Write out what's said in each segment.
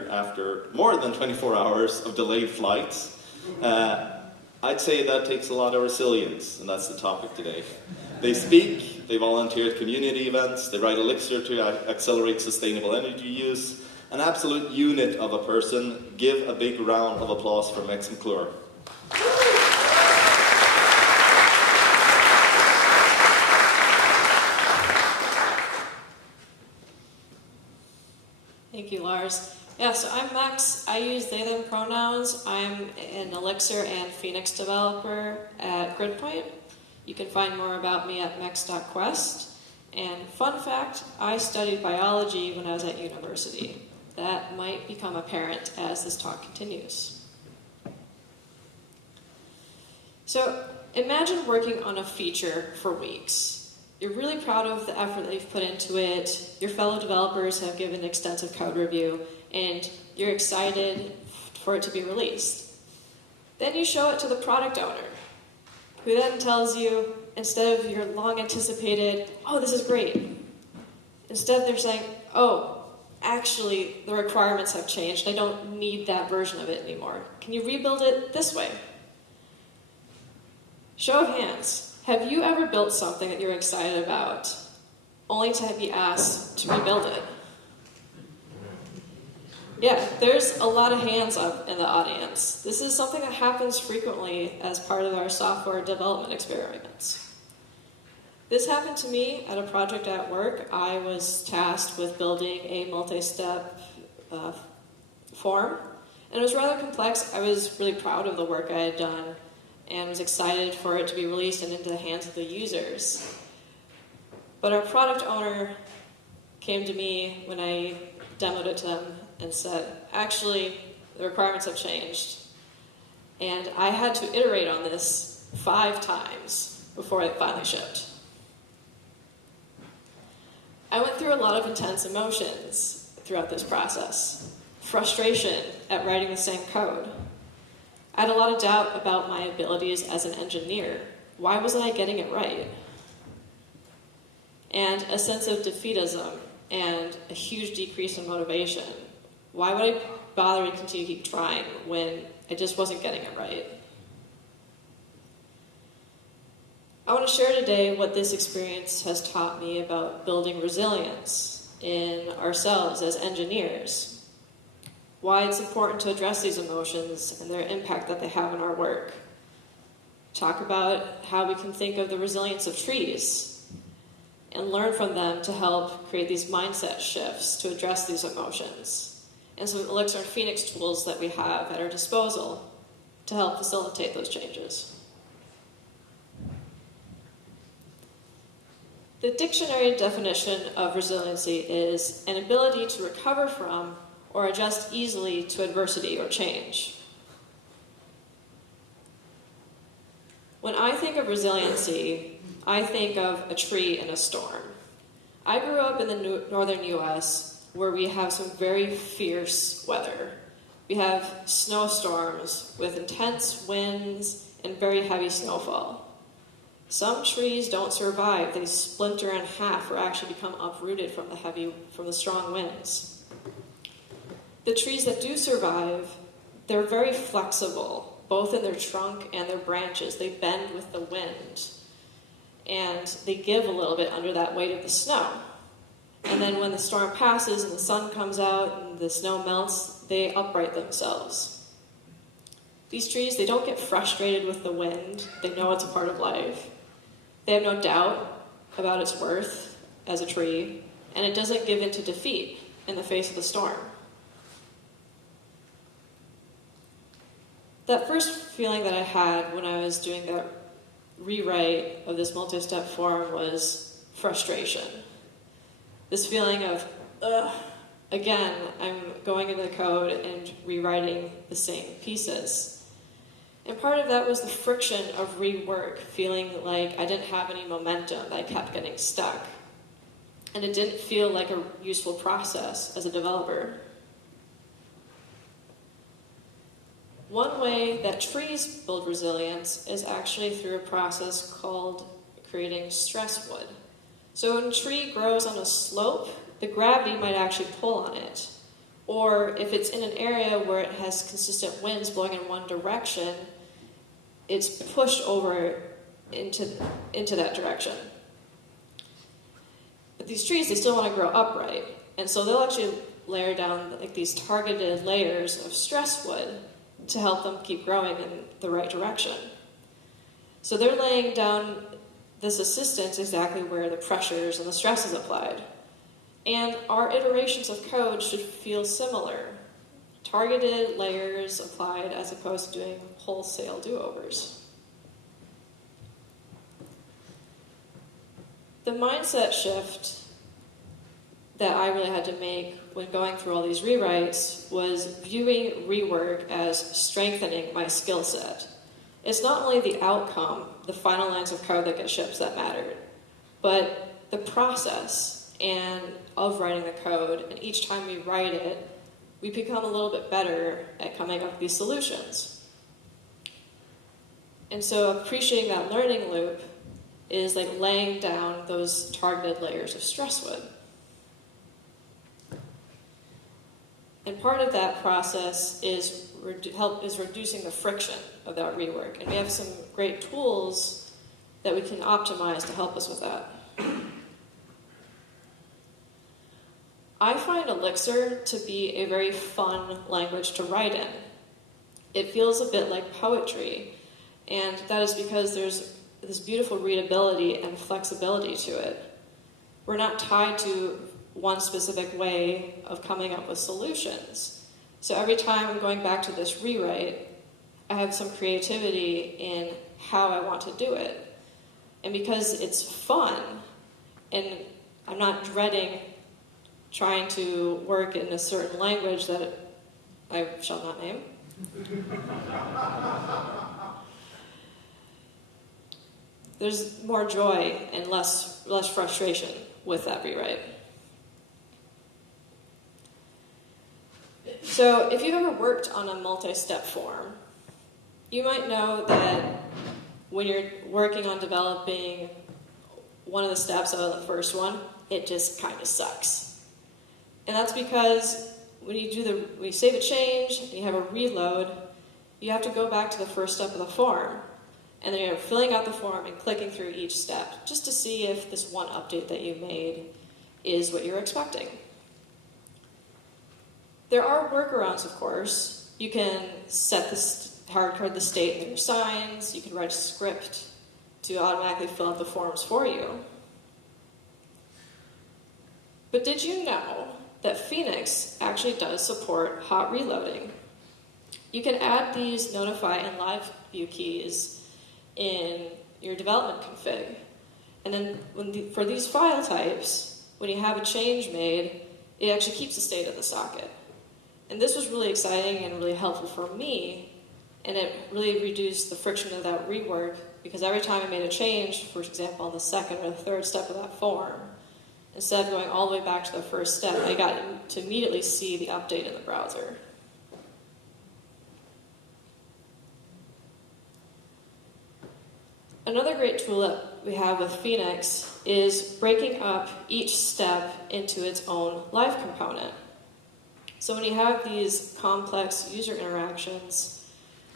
here after more than 24 hours of delayed flights. I'd say that takes a lot of resilience, and that's the topic today. They speak, they volunteer at community events, they write Elixir to accelerate sustainable energy use. An absolute unit of a person. Give a big round of applause for Max McClure. Thank you, Lars. Yeah, so I'm Max. I use they, them pronouns. I'm an Elixir and Phoenix developer at Gridpoint. You can find more about me at mex.quest. And fun fact, I studied biology when I was at university. That might become apparent as this talk continues. So imagine working on a feature for weeks. You're really proud of the effort that you've put into it. Your fellow developers have given extensive code review, and you're excited for it to be released. Then you show it to the product owner, who then tells you, instead of your long anticipated, oh, this is great, instead they're saying, oh, actually the requirements have changed. I don't need that version of it anymore. Can you rebuild it this way? Show of hands. Have you ever built something that you're excited about, only to be asked to rebuild it? Yeah, there's a lot of hands up in the audience. This is something that happens frequently as part of our software development experiments. This happened to me at a project at work. I was tasked with building a multi-step form, and it was rather complex. I was really proud of the work I had done, and was excited for it to be released and into the hands of the users. But our product owner came to me when I demoed it to them and said, actually, the requirements have changed. And I had to iterate on this 5 times before it finally shipped. I went through a lot of intense emotions throughout this process. Frustration at writing the same code. I had a lot of doubt about my abilities as an engineer. Why wasn't I getting it right? And a sense of defeatism and a huge decrease in motivation. Why would I bother to continue to keep trying when I just wasn't getting it right? I want to share today what this experience has taught me about building resilience in ourselves as engineers. Why it's important to address these emotions and their impact that they have in our work. Talk about how we can think of the resilience of trees and learn from them to help create these mindset shifts to address these emotions. And some Elixir and Phoenix tools that we have at our disposal to help facilitate those changes. The dictionary definition of resiliency is an ability to recover from or adjust easily to adversity or change. When I think of resiliency, I think of a tree in a storm. I grew up in the northern US where we have some very fierce weather. We have snowstorms with intense winds and very heavy snowfall. Some trees don't survive. They splinter in half or actually become uprooted from the strong winds. The trees that do survive, they're very flexible, both in their trunk and their branches. They bend with the wind, and they give a little bit under that weight of the snow. And then when the storm passes and the sun comes out and the snow melts, they upright themselves. These trees, they don't get frustrated with the wind. They know it's a part of life. They have no doubt about its worth as a tree, and it doesn't give in to defeat in the face of the storm. That first feeling that I had when I was doing that rewrite of this multi-step form was frustration. This feeling of, again, I'm going into the code and rewriting the same pieces. And part of that was the friction of rework, feeling like I didn't have any momentum, that I kept getting stuck. And it didn't feel like a useful process as a developer. One way that trees build resilience is actually through a process called creating stress wood. So when a tree grows on a slope, the gravity might actually pull on it. Or if it's in an area where it has consistent winds blowing in one direction, it's pushed over into that direction. But these trees, they still want to grow upright. And so they'll actually layer down like these targeted layers of stress wood to help them keep growing in the right direction. So they're laying down this assistance exactly where the pressures and the stress is applied. And our iterations of code should feel similar. Targeted layers applied as opposed to doing wholesale do-overs. The mindset shift that I really had to make when going through all these rewrites was viewing rework as strengthening my skill set. It's not only the outcome, the final lines of code that get shipped that mattered, but the process of writing the code, and each time we write it, we become a little bit better at coming up with these solutions. And so appreciating that learning loop is like laying down those targeted layers of stress wood. And part of that process is reducing the friction of that rework. And we have some great tools that we can optimize to help us with that. I find Elixir to be a very fun language to write in. It feels a bit like poetry, and that is because there's this beautiful readability and flexibility to it. We're not tied to one specific way of coming up with solutions. So every time I'm going back to this rewrite, I have some creativity in how I want to do it. And because it's fun, and I'm not dreading trying to work in a certain language that I shall not name, there's more joy and less frustration with that rewrite. So if you've ever worked on a multi-step form, you might know that when you're working on developing one of the steps of the first one, it just kind of sucks. And that's because when you save a change and you have a reload, you have to go back to the first step of the form. And then you're filling out the form and clicking through each step just to see if this one update that you made is what you're expecting. There are workarounds, of course. You can hardcode the state in your signs. You can write a script to automatically fill out the forms for you. But did you know that Phoenix actually does support hot reloading? You can add these notify and live view keys in your development config. And then for these file types, when you have a change made, it actually keeps the state of the socket. And this was really exciting and really helpful for me, and it really reduced the friction of that rework, because every time I made a change, for example, on the second or the third step of that form, instead of going all the way back to the first step, I got to immediately see the update in the browser. Another great tool that we have with Phoenix is breaking up each step into its own live component. So when you have these complex user interactions,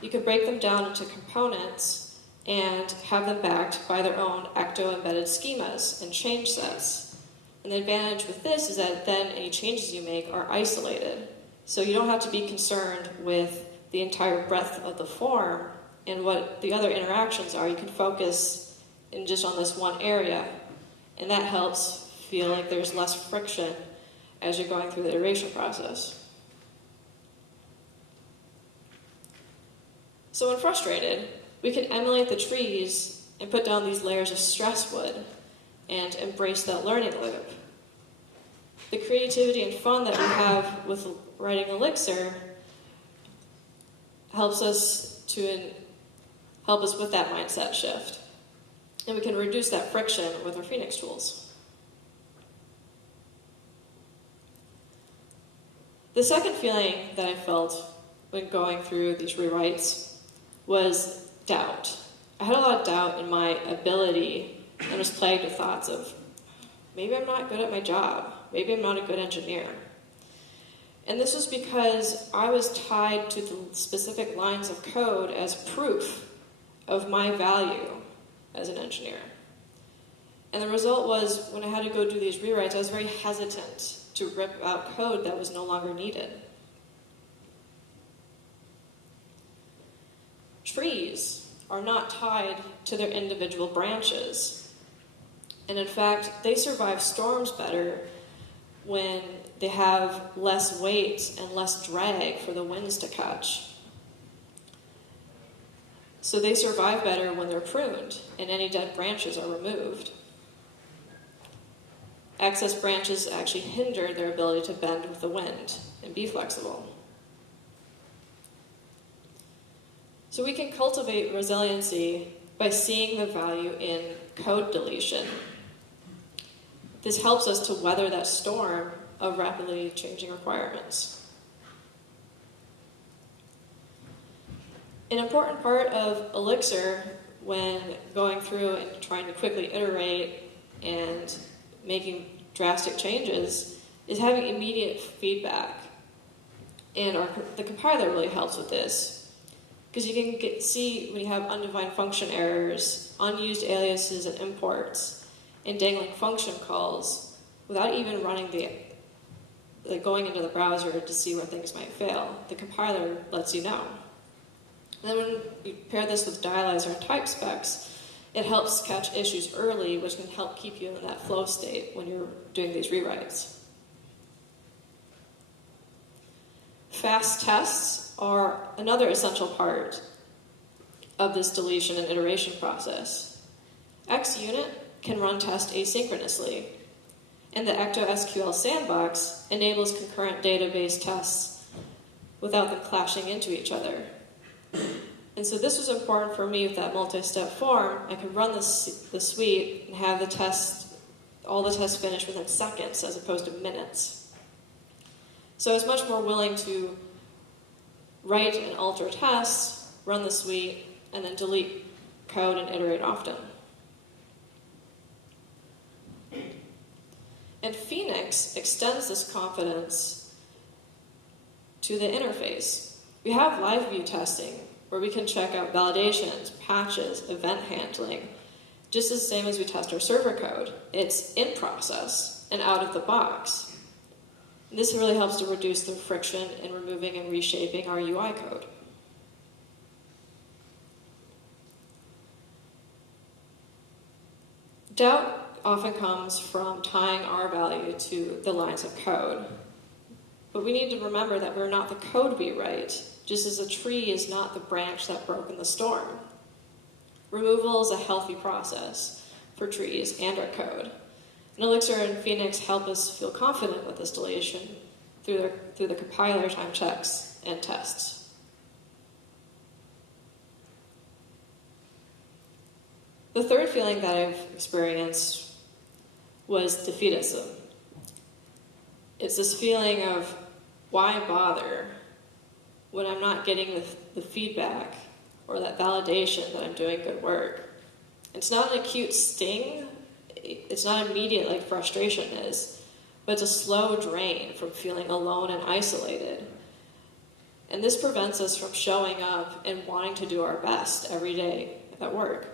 you can break them down into components and have them backed by their own ecto-embedded schemas and change sets. And the advantage with this is that then any changes you make are isolated. So you don't have to be concerned with the entire breadth of the form and what the other interactions are. You can focus just on this one area, and that helps feel like there's less friction as you're going through the iteration process. So when frustrated, we can emulate the trees and put down these layers of stress wood and embrace that learning loop. The creativity and fun that we have with writing Elixir helps us with that mindset shift. And we can reduce that friction with our Phoenix tools. The second feeling that I felt when going through these rewrites was doubt. I had a lot of doubt in my ability and was plagued with thoughts of, maybe I'm not good at my job. Maybe I'm not a good engineer. And this was because I was tied to the specific lines of code as proof of my value as an engineer. And the result was, when I had to go do these rewrites, I was very hesitant to rip out code that was no longer needed. Trees are not tied to their individual branches. And in fact, they survive storms better when they have less weight and less drag for the winds to catch. So they survive better when they're pruned and any dead branches are removed. Excess branches actually hinder their ability to bend with the wind and be flexible. So we can cultivate resiliency by seeing the value in code deletion. This helps us to weather that storm of rapidly changing requirements. An important part of Elixir when going through and trying to quickly iterate and making drastic changes is having immediate feedback. And the compiler really helps with this, because you can see when you have undefined function errors, unused aliases and imports, and dangling function calls without even running going into the browser to see where things might fail. The compiler lets you know. And then when you pair this with dialyzer and type specs, it helps catch issues early, which can help keep you in that flow state when you're doing these rewrites. Fast tests are another essential part of this deletion and iteration process. XUnit can run tests asynchronously, and the EctoSQL sandbox enables concurrent database tests without them clashing into each other. And so this was important for me with that multi-step form. I could run the suite and have all the tests finished within seconds as opposed to minutes. So I was much more willing to write and alter tests, run the suite, and then delete code and iterate often. And Phoenix extends this confidence to the interface. We have live view testing, where we can check out validations, patches, event handling, just the same as we test our server code. It's in process and out of the box. And this really helps to reduce the friction in removing and reshaping our UI code. Doubt often comes from tying our value to the lines of code. But we need to remember that we're not the code we write, just as a tree is not the branch that broke in the storm. Removal is a healthy process for trees and our code. And Elixir and Phoenix help us feel confident with this deletion through the compiler time checks and tests. The third feeling that I've experienced was defeatism. It's this feeling of, why bother when I'm not getting the feedback or that validation that I'm doing good work? It's not an acute sting. It's not immediate like frustration is, but it's a slow drain from feeling alone and isolated. And this prevents us from showing up and wanting to do our best every day at work.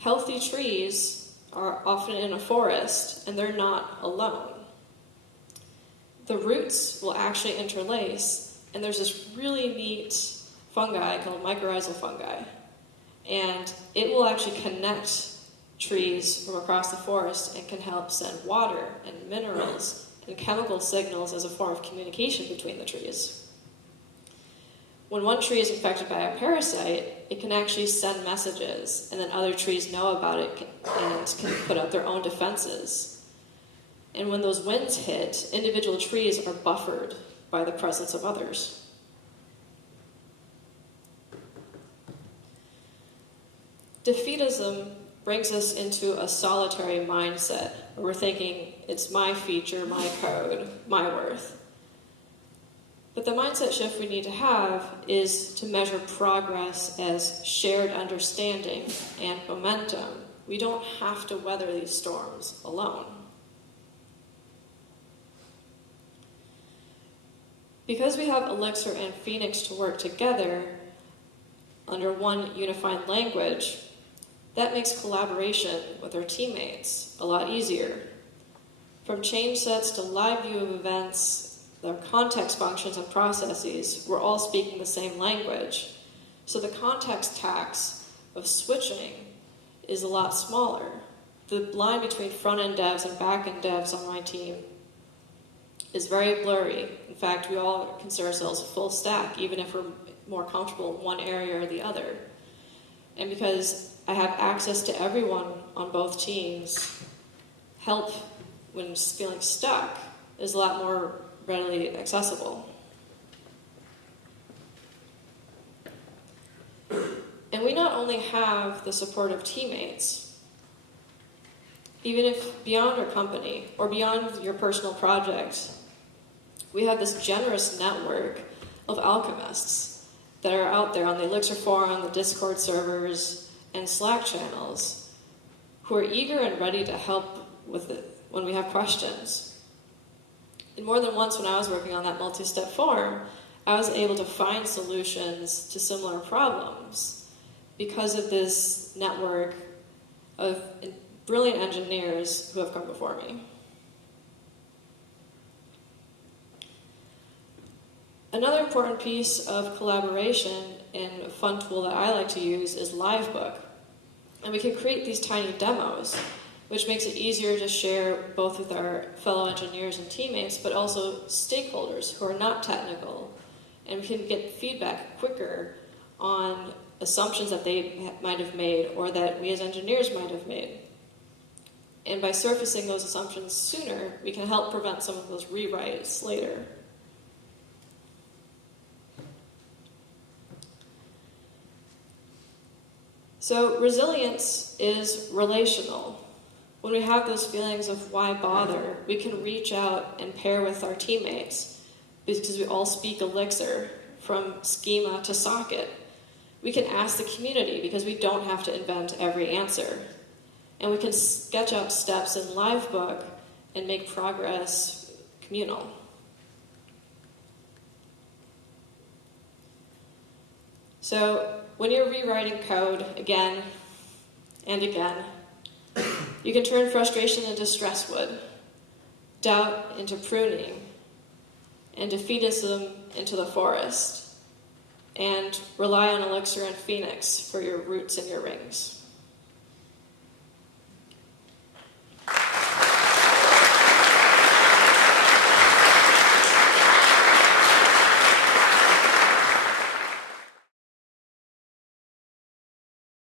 Healthy trees are often in a forest, and they're not alone. The roots will actually interlace, and there's this really neat fungi called mycorrhizal fungi. And it will actually connect trees from across the forest and can help send water and minerals and chemical signals as a form of communication between the trees. When one tree is infected by a parasite, it can actually send messages, and then other trees know about it and can put up their own defenses. And when those winds hit, individual trees are buffered by the presence of others. Defeatism brings us into a solitary mindset, where we're thinking, it's my feature, my code, my worth. But the mindset shift we need to have is to measure progress as shared understanding and momentum, We don't have to weather these storms alone. Because we have Elixir and Phoenix to work together under one unified language, that makes collaboration with our teammates a lot easier. From change sets to live view of events, their context functions and processes, we're all speaking the same language. So the context tax of switching is a lot smaller. The line between front-end devs and back-end devs on my team is very blurry. In fact, we all consider ourselves full stack, even if we're more comfortable in one area or the other. And because I have access to everyone on both teams, help when feeling stuck is a lot more readily accessible. And we not only have the support of teammates, even if beyond our company or beyond your personal project, we have this generous network of alchemists that are out there on the Elixir forum, the Discord servers, and Slack channels who are eager and ready to help with it when we have questions. And more than once when I was working on that multi-step form, I was able to find solutions to similar problems because of this network of brilliant engineers who have come before me. Another important piece of collaboration and a fun tool that I like to use is Livebook. And we can create these tiny demos, which makes it easier to share both with our fellow engineers and teammates, but also stakeholders who are not technical. And we can get feedback quicker on assumptions that they might have made or that we as engineers might have made. And by surfacing those assumptions sooner, we can help prevent some of those rewrites later. So resilience is relational. When we have those feelings of why bother, we can reach out and pair with our teammates because we all speak Elixir from schema to socket. We can ask the community because we don't have to invent every answer. And we can sketch out steps in Livebook and make progress communal. So when you're rewriting code again and again, you can turn frustration into stresswood, doubt into pruning, and defeatism into the forest, and rely on Elixir and Phoenix for your roots and your rings.